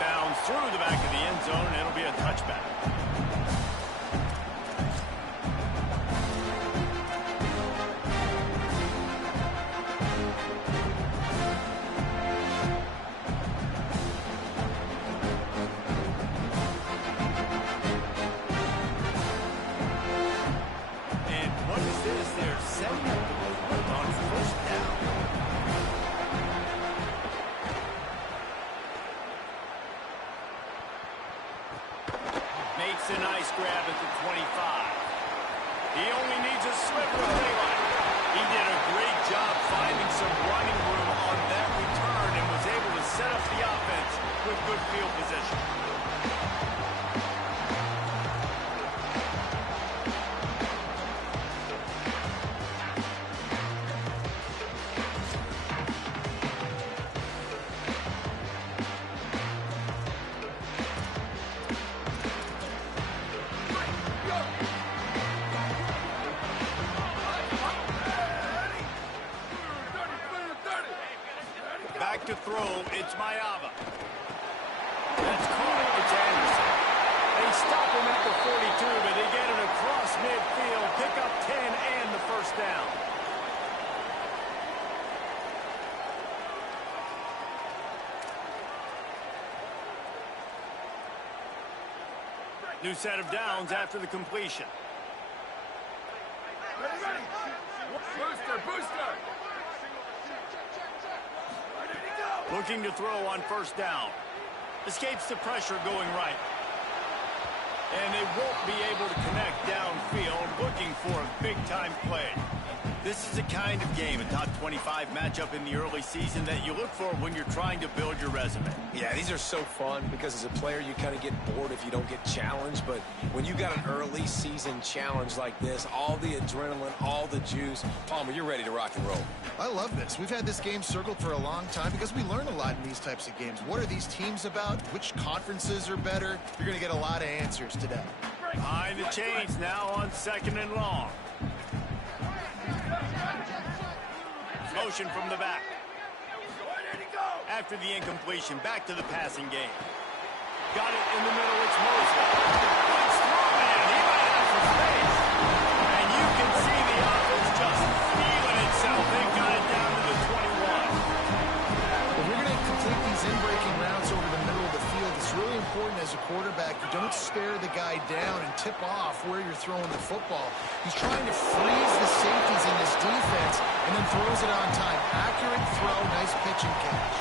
Outbounds through the back of the end zone, and it'll be a touchback. And what is this? They're setting up the punt on first down. Makes a nice grab at the 25. He only needs a sliver of daylight. He did a great job finding some running room on that return and was able to set up the offense with good field position. Back to throw, it's Mayava. That's caught, it's Anderson. They stop him at the 42, but they get it across midfield, pick up 10 and the first down. New set of downs after the completion. Ready. Booster. Looking to throw on first down. Escapes the pressure going right. And they won't be able to connect downfield, looking for a big-time play. This is a kind of game, a top 25 matchup in the early season that you look for when you're trying to build your resume. Yeah, these are so fun because as a player you kind of get bored if you don't get challenged, but when you got an early season challenge like this, all the adrenaline, all the juice, Palmer, you're ready to rock and roll. I love this. We've had this game circled for a long time because we learn a lot in these types of games. What are these teams about? Which conferences are better? You're going to get a lot of answers today. Behind the chains now on 2nd and long. Motion from the back. After the incompletion, back to the passing game. Got it in the middle, it's Mosley. Good throw, man. He might have some space. And you can see the offense just feeling itself. They got it down to the 21. If you're going to complete these in-breaking routes over the middle of the field, it's really important as a quarterback you don't stare the guy down and tip off where you're throwing the football. He's trying to freeze the safeties in this defense and then throws it on time. Accurate throw, nice pitch and catch.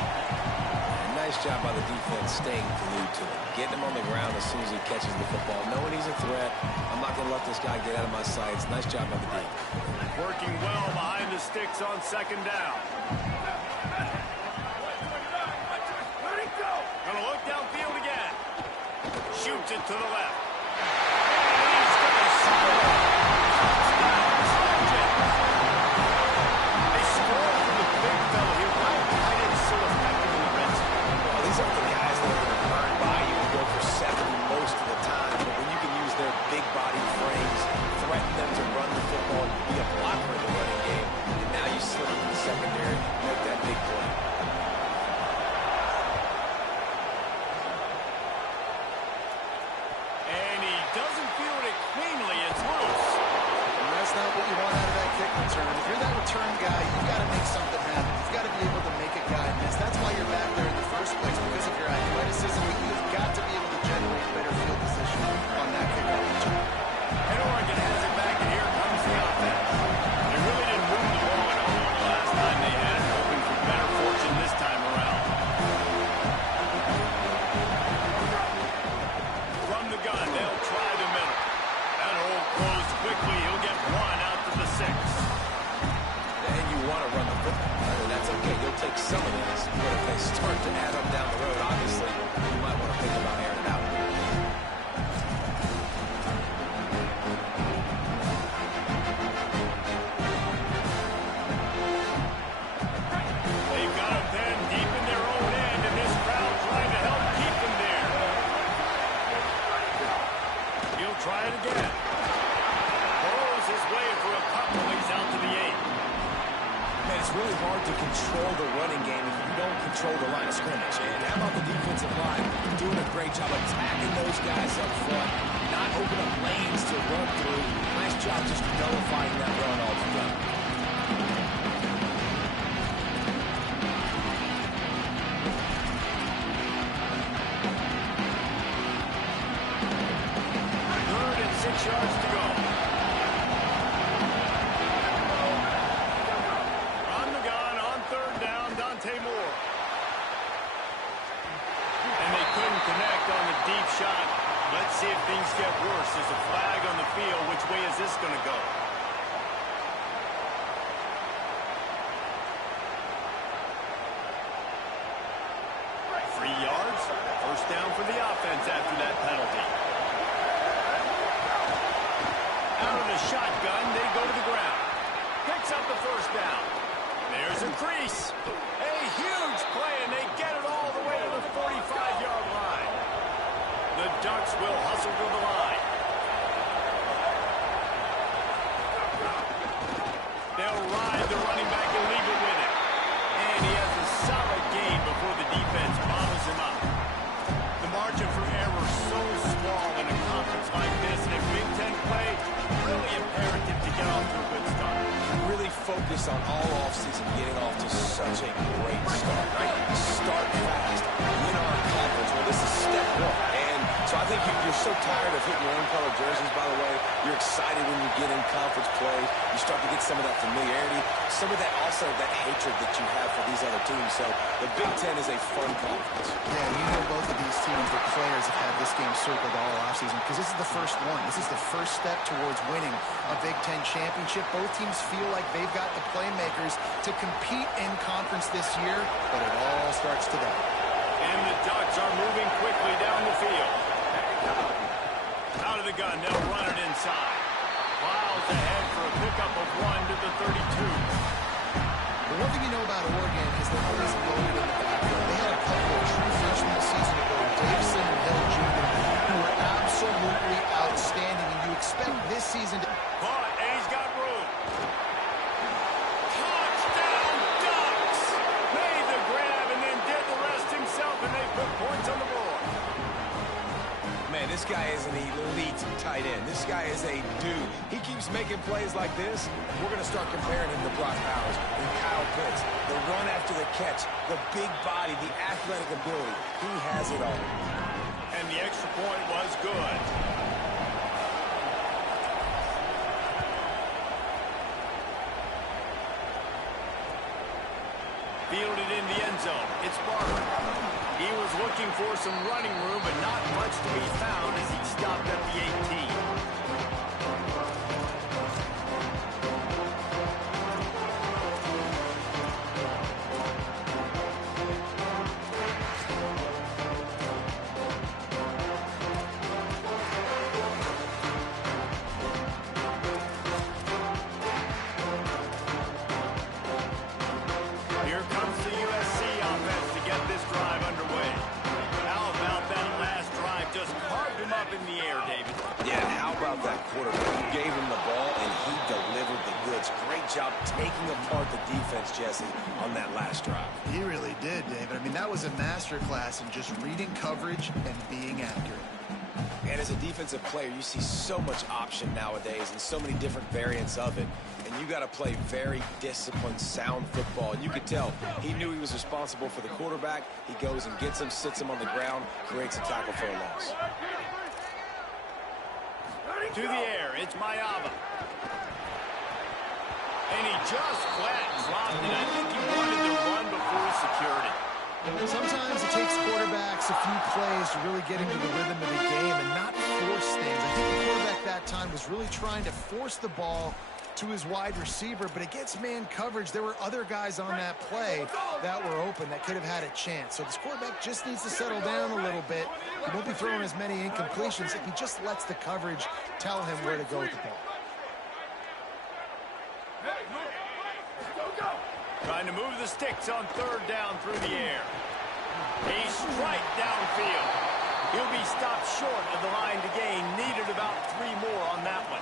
Nice job by the defense staying glued to him. Getting him on the ground as soon as he catches the football. Knowing he's a threat, I'm not going to let this guy get out of my sights. Nice job by the D. Working well behind the sticks on 2nd down. Gonna look downfield again. Shoots it to the left. And he's gonna score. They score for the big fella here. Why is so effective in the red zone? Well, these aren't the guys that are going to burn by you and go for 70 most of the time. But when you can use their big body frames, threaten them to run the football, be a blocker in the running game, and now you slip in the secondary and make that big play. And he doesn't field it cleanly. It's loose. And that's not what you want out of that kick return. If you're that return guy, you've got to make something happen. You've got to be able to make a guy miss. That's why you're back there in the first place, because of your athleticism. You've got to be able to generate better field position on that kickoff return. And Oregon has it back, and here comes the offense. They really didn't move the ball at all the last time they had it, hoping for better fortune this time around. From the gun, they'll try the middle. That hole closed quickly. He'll get one out to the 6. And you want to run the football. That's okay. You'll take some of these. But if they start to add up down the road, obviously, you might want to control the running game if you don't control the line of scrimmage. And how about the defensive line doing a great job attacking those guys up front, not open up lanes to run through. Nice job just nullifying that run altogether. Third and 6 yards to go. Deep shot. Let's see if things get worse. There's a flag on the field. Which way is this going to go? Three yards. First down for the offense after that penalty. Out of the shotgun, they go to the ground. Picks up the first down. There's a crease. A huge play, and they get it all the way to the 45-yard line. The Ducks will hustle to the line. They'll ride the running back and leave it with him. And he has a solid gain before the defense bobbles him up. The margin for error is so small in a conference like this, and in Big Ten play, really imperative to get off to a good start. Really focus on all offseason getting off to such a great start, right? Start fast, win our conference. Well, this is step one. So I think you're so tired of hitting your own color jerseys, by the way. You're excited when you get in conference play. You start to get some of that familiarity, some of that also that hatred that you have for these other teams. So the Big Ten is a fun conference. Yeah, you know both of these teams, the players have had this game circled all offseason because this is the first one. This is the first step towards winning a Big Ten championship. Both teams feel like they've got the playmakers to compete in conference this year, but it all starts today. And the Ducks are moving quickly down the field. Out of the gun, they'll run it inside. Miles ahead for a pickup of 1 to the 32. The one thing you know about Oregon is they're always loaded in the backfield. They had a couple of true freshmen this season ago, Davison and Hill Jr., who were absolutely outstanding, and you expect this season to... Caught, and he's got room. Touchdown, Ducks! Made the grab and then did the rest himself, and they put points on the board. Man, this guy is an elite tight end. This guy is a dude. He keeps making plays like this. We're going to start comparing him to Brock Bowers and Kyle Pitts. The run after the catch, the big body, the athletic ability. He has it all. And the extra point was good. Fielded in the end zone. It's Barber. He was looking for some running room, but not much to be found as he stopped at the 18. Here comes the USC offense to get this drive underway. How about that last drive? Just carved him up in the air, David. Yeah, and how about that quarterback? You gave him the ball, and he delivered the goods. Great job taking apart the defense, Jesse, on that last drive. He really did, David. I mean, that was a masterclass in just reading coverage and being accurate. And as a defensive player, you see so much option nowadays and so many different variants of it. And you got to play very disciplined, sound football. And you could tell he knew he was responsible for the quarterback. He goes and gets him, sits him on the ground, creates a tackle for a loss. To the air, it's Mayava. And he just flat dropped it. I think he wanted to run before he secured it. Sometimes it takes quarterbacks a few plays to really get into the rhythm of the game and not force things. I think the quarterback that time was really trying to force the ball to his wide receiver, but against man coverage, there were other guys on that play that were open that could have had a chance. So this quarterback just needs to settle down a little bit. He won't be throwing as many incompletions if he just lets the coverage tell him where to go with the ball. Trying to move the sticks on third down through the air. A strike downfield. He'll be stopped short of the line to gain. Needed about 3 more on that one.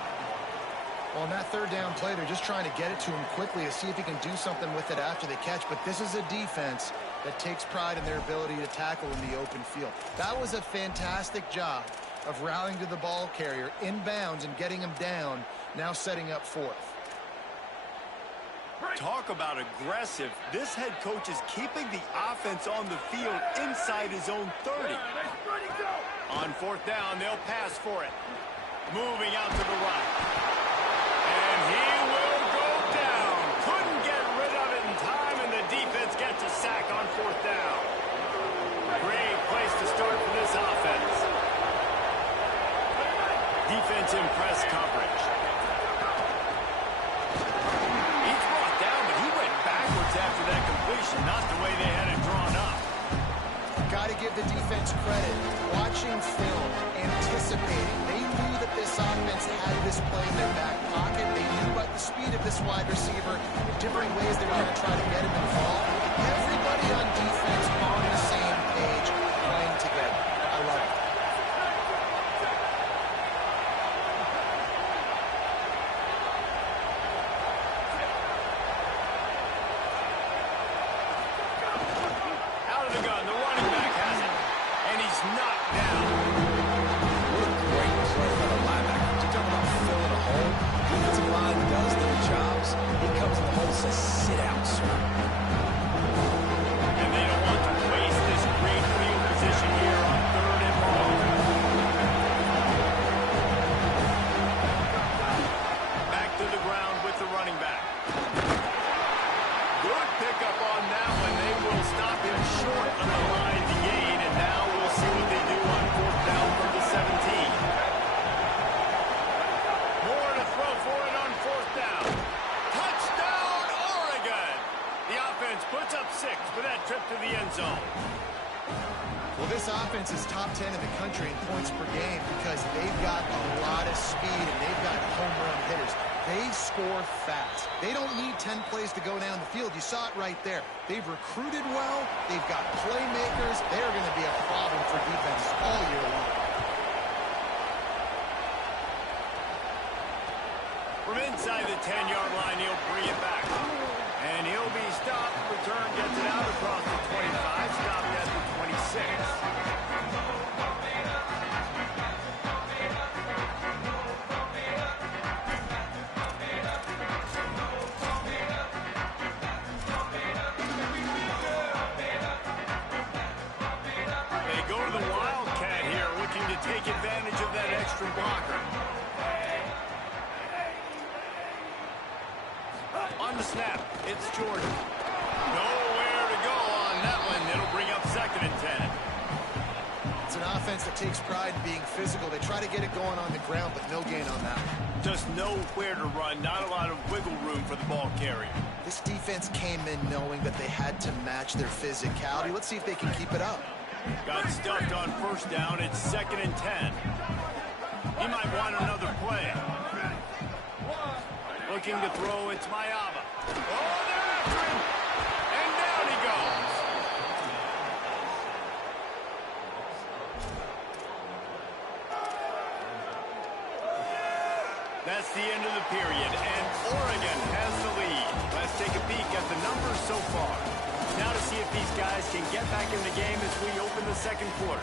Well, on that third down play, they're just trying to get it to him quickly to see if he can do something with it after they catch. But this is a defense that takes pride in their ability to tackle in the open field. That was a fantastic job of rallying to the ball carrier inbounds and getting him down, now setting up fourth. Talk about aggressive. This head coach is keeping the offense on the field inside his own 30. On fourth down, they'll pass for it. Moving out to the right. And he will go down. Couldn't get rid of it in time, and the defense gets a sack on fourth down. Great place to start for this offense. Defense in press coverage. He's brought down, but he went backwards after that completion, not the way they had it drawn up. Got to give the defense credit. Watching film, anticipating. They knew that this offense had this play in their back pocket. They knew about the speed of this wide receiver, the different ways they were going to try to get him involved. Everybody on defense on the same page, playing together. I love it. Out of the gun, the running back has it. And he's knocked down. What a great play by the linebacker. You're talking about filling a hole. Defensive line does their jobs. He comes in the hole and says, sit out, sir. And they don't want to waste this great field position here on third and long. Back to the ground with the running back. Good pickup on that one. They will stop him short of the line to gain, and now we'll see what they do on fourth down from the 17. More to throw for it on fourth down. Touchdown, Oregon! The offense puts up 6 for that trip to the end zone. Well, this offense is top 10 in the country in points per game because they've got a lot of speed and they've got home run hitters. They score fast. They don't need 10 plays to go down the field. You saw it right there. They've recruited well. They've got playmakers. They're going to be a problem for defenses all year long. From inside the 10-yard line, he'll bring it back. And he'll be stopped. Return gets it out across the 25, stopped at the 26. They go to the Wildcat here, looking to take advantage of that extra blocker. On the snap, it's Jordan. Nowhere to go on that one. It'll bring up 2nd and 10. It's an offense that takes pride in being physical. They try to get it going on the ground, but no gain on that one. Just nowhere to run, not a lot of wiggle room for the ball carrier. This defense came in knowing that they had to match their physicality. Let's see if they can keep it up. Got stuffed on first down. It's 2nd and 10. He might want another play. Looking to throw, it's Mayava. Oh, they're after him. And down he goes. That's the end of the period, and Oregon has the lead. Let's take a peek at the numbers so far. Now to see if these guys can get back in the game as we open the second quarter.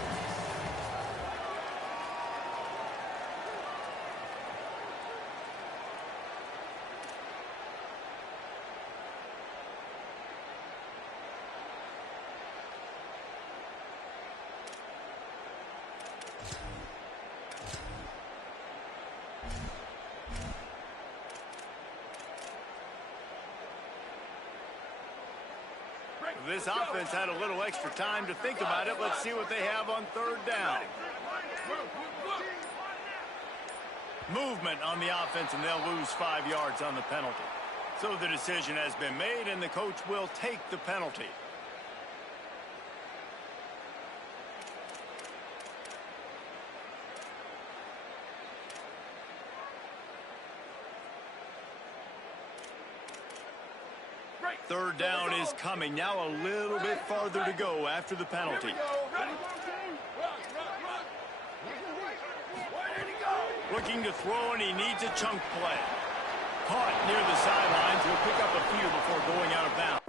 This offense had a little extra time to think about it. Let's see what they have on third down. Movement on the offense, and they'll lose 5 yards on the penalty. So the decision has been made, and the coach will take the penalty. Third down is coming. Now a little bit farther to go after the penalty. Looking to throw, and he needs a chunk play. Caught near the sidelines. He'll pick up a few before going out of bounds.